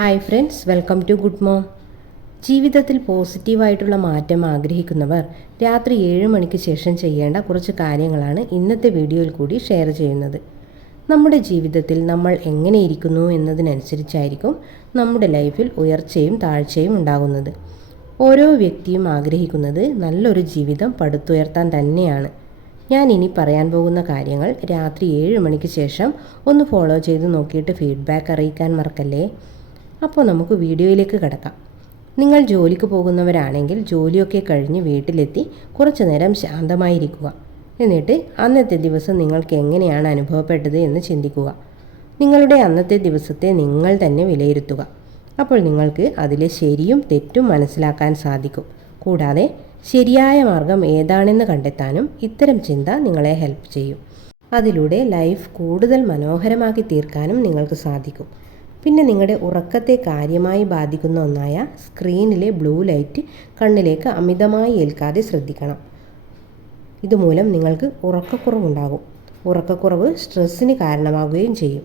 Hi friends welcome to good mom ജീവിതത്തിൽ പോസിറ്റീവായിട്ടുള്ള മാറ്റം ആഗ്രഹിക്കുന്നവർ രാത്രി ഏഴ് മണിക്ക് ശേഷം ചെയ്യേണ്ട കുറച്ച് കാര്യങ്ങളാണ് ഇന്നത്തെ വീഡിയോയിൽ കൂടി ഷെയർ ചെയ്യുന്നത്. നമ്മുടെ ജീവിതത്തിൽ നമ്മൾ എങ്ങനെ ഇരിക്കുന്നു എന്നതിനനുസരിച്ചായിരിക്കും നമ്മുടെ ലൈഫിൽ ഉയർച്ചയും താഴ്ചയും ഉണ്ടാകുന്നത്. ഓരോ വ്യക്തിയും ആഗ്രഹിക്കുന്നത് നല്ലൊരു ജീവിതം പടുത്തുയർത്താൻ തന്നെയാണ്. ഞാൻ ഇനി പറയാൻ പോകുന്ന കാര്യങ്ങൾ രാത്രി ഏഴ് മണിക്ക് ശേഷം ഒന്ന് ഫോളോ ചെയ്ത് നോക്കിയിട്ട് ഫീഡ്ബാക്ക് അറിയിക്കാൻ മറക്കല്ലേ? അപ്പോൾ നമുക്ക് വീഡിയോയിലേക്ക് കിടക്കാം. നിങ്ങൾ ജോലിക്ക് പോകുന്നവരാണെങ്കിൽ ജോലിയൊക്കെ കഴിഞ്ഞ് വീട്ടിലെത്തി കുറച്ചു നേരം ശാന്തമായിരിക്കുക. എന്നിട്ട് അന്നത്തെ ദിവസം നിങ്ങൾക്ക് എങ്ങനെയാണ് അനുഭവപ്പെട്ടത് എന്ന് ചിന്തിക്കുക. നിങ്ങളുടെ അന്നത്തെ ദിവസത്തെ നിങ്ങൾ തന്നെ വിലയിരുത്തുക. അപ്പോൾ നിങ്ങൾക്ക് അതിലെ ശരിയും തെറ്റും മനസ്സിലാക്കാൻ സാധിക്കും. കൂടാതെ ശരിയായ മാർഗം ഏതാണെന്ന് കണ്ടെത്താനും ഇത്തരം ചിന്ത നിങ്ങളെ ഹെൽപ്പ് ചെയ്യും. അതിലൂടെ ലൈഫ് കൂടുതൽ മനോഹരമാക്കി തീർക്കാനും നിങ്ങൾക്ക് സാധിക്കും. പിന്നെ നിങ്ങളുടെ ഉറക്കത്തെ കാര്യമായി ബാധിക്കുന്ന ഒന്നായ സ്ക്രീനിലെ ബ്ലൂ ലൈറ്റ് കണ്ണിലേക്ക് അമിതമായി ഏൽക്കാതെ ശ്രദ്ധിക്കണം. ഇതുമൂലം നിങ്ങൾക്ക് ഉറക്കക്കുറവുണ്ടാകും. ഉറക്കക്കുറവ് സ്ട്രെസ്സിന് കാരണമാവുകയും ചെയ്യും.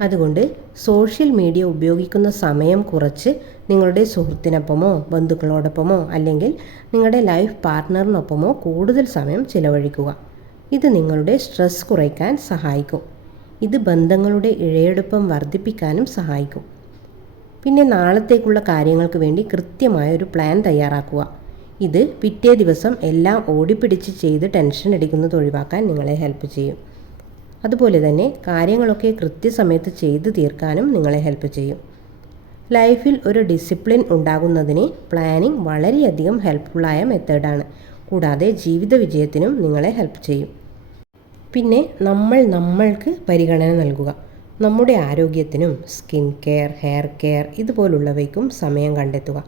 അതുകൊണ്ട് സോഷ്യൽ മീഡിയ ഉപയോഗിക്കുന്ന സമയം കുറച്ച് നിങ്ങളുടെ സുഹൃത്തിനൊപ്പമോ ബന്ധുക്കളോടൊപ്പമോ അല്ലെങ്കിൽ നിങ്ങളുടെ ലൈഫ് പാർട്ട്ണറിനൊപ്പമോ കൂടുതൽ സമയം ചിലവഴിക്കുക. ഇത് നിങ്ങളുടെ സ്ട്രെസ് കുറയ്ക്കാൻ സഹായിക്കും. ഇത് ബന്ധങ്ങളുടെ ഇഴയെടുപ്പം വർദ്ധിപ്പിക്കാനും സഹായിക്കും. പിന്നെ നാളത്തേക്കുള്ള കാര്യങ്ങൾക്ക് വേണ്ടി കൃത്യമായ ഒരു പ്ലാൻ തയ്യാറാക്കുക. ഇത് പിറ്റേ ദിവസം എല്ലാം ഓടിപ്പിടിച്ച് ചെയ്ത് ടെൻഷൻ അടിക്കുന്നത് ഒഴിവാക്കാൻ നിങ്ങളെ ഹെൽപ്പ് ചെയ്യും. അതുപോലെ തന്നെ കാര്യങ്ങളൊക്കെ കൃത്യസമയത്ത് ചെയ്തു തീർക്കാനും നിങ്ങളെ ഹെൽപ്പ് ചെയ്യും. ലൈഫിൽ ഒരു ഡിസിപ്ലിൻ ഉണ്ടാകുന്നതിന് പ്ലാനിംഗ് വളരെയധികം ഹെൽപ്ഫുള്ളായ മെത്തേഡാണ് കൂടാതെ ജീവിത വിജയത്തിനും നിങ്ങളെ ഹെൽപ്പ് ചെയ്യും. പിന്നെ നമ്മൾ നമ്മൾക്ക് പരിഗണന നൽകുക. നമ്മുടെ ആരോഗ്യത്തിനും സ്കിൻ കെയർ ഹെയർ കെയർ ഇതുപോലുള്ളവയ്ക്കും സമയം കണ്ടെത്തുക.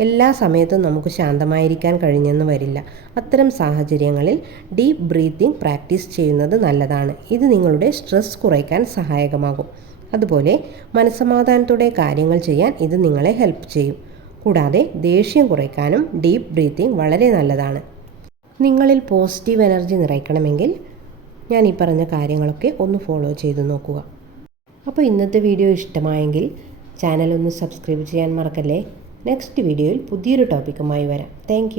എല്ലാ സമയത്തും നമുക്ക് ശാന്തമായിരിക്കാൻ കഴിഞ്ഞെന്ന് വരില്ല. അത്തരം സാഹചര്യങ്ങളിൽ ഡീപ്പ് ബ്രീത്തിങ് പ്രാക്ടീസ് ചെയ്യുന്നത് നല്ലതാണ്. ഇത് നിങ്ങളുടെ സ്ട്രെസ് കുറയ്ക്കാൻ സഹായകമാകും. അതുപോലെ മനസ്സമാധാനത്തോടെ കാര്യങ്ങൾ ചെയ്യാൻ ഇത് നിങ്ങളെ ഹെൽപ്പ് ചെയ്യും. കൂടാതെ ദേഷ്യം കുറയ്ക്കാനും ഡീപ്പ് ബ്രീത്തിങ് വളരെ നല്ലതാണ്. നിങ്ങളിൽ പോസിറ്റീവ് എനർജി നിറയ്ക്കണമെങ്കിൽ ഞാൻ ഈ പറഞ്ഞ കാര്യങ്ങളൊക്കെ ഒന്ന് ഫോളോ ചെയ്ത് നോക്കുക. അപ്പോൾ ഇന്നത്തെ വീഡിയോ ഇഷ്ടമായെങ്കിൽ ചാനൽ ഒന്ന് സബ്സ്ക്രൈബ് ചെയ്യാൻ മറക്കല്ലേ? നെക്സ്റ്റ് വീഡിയോയിൽ പുതിയൊരു ടോപ്പിക്കുമായി വരാം. താങ്ക്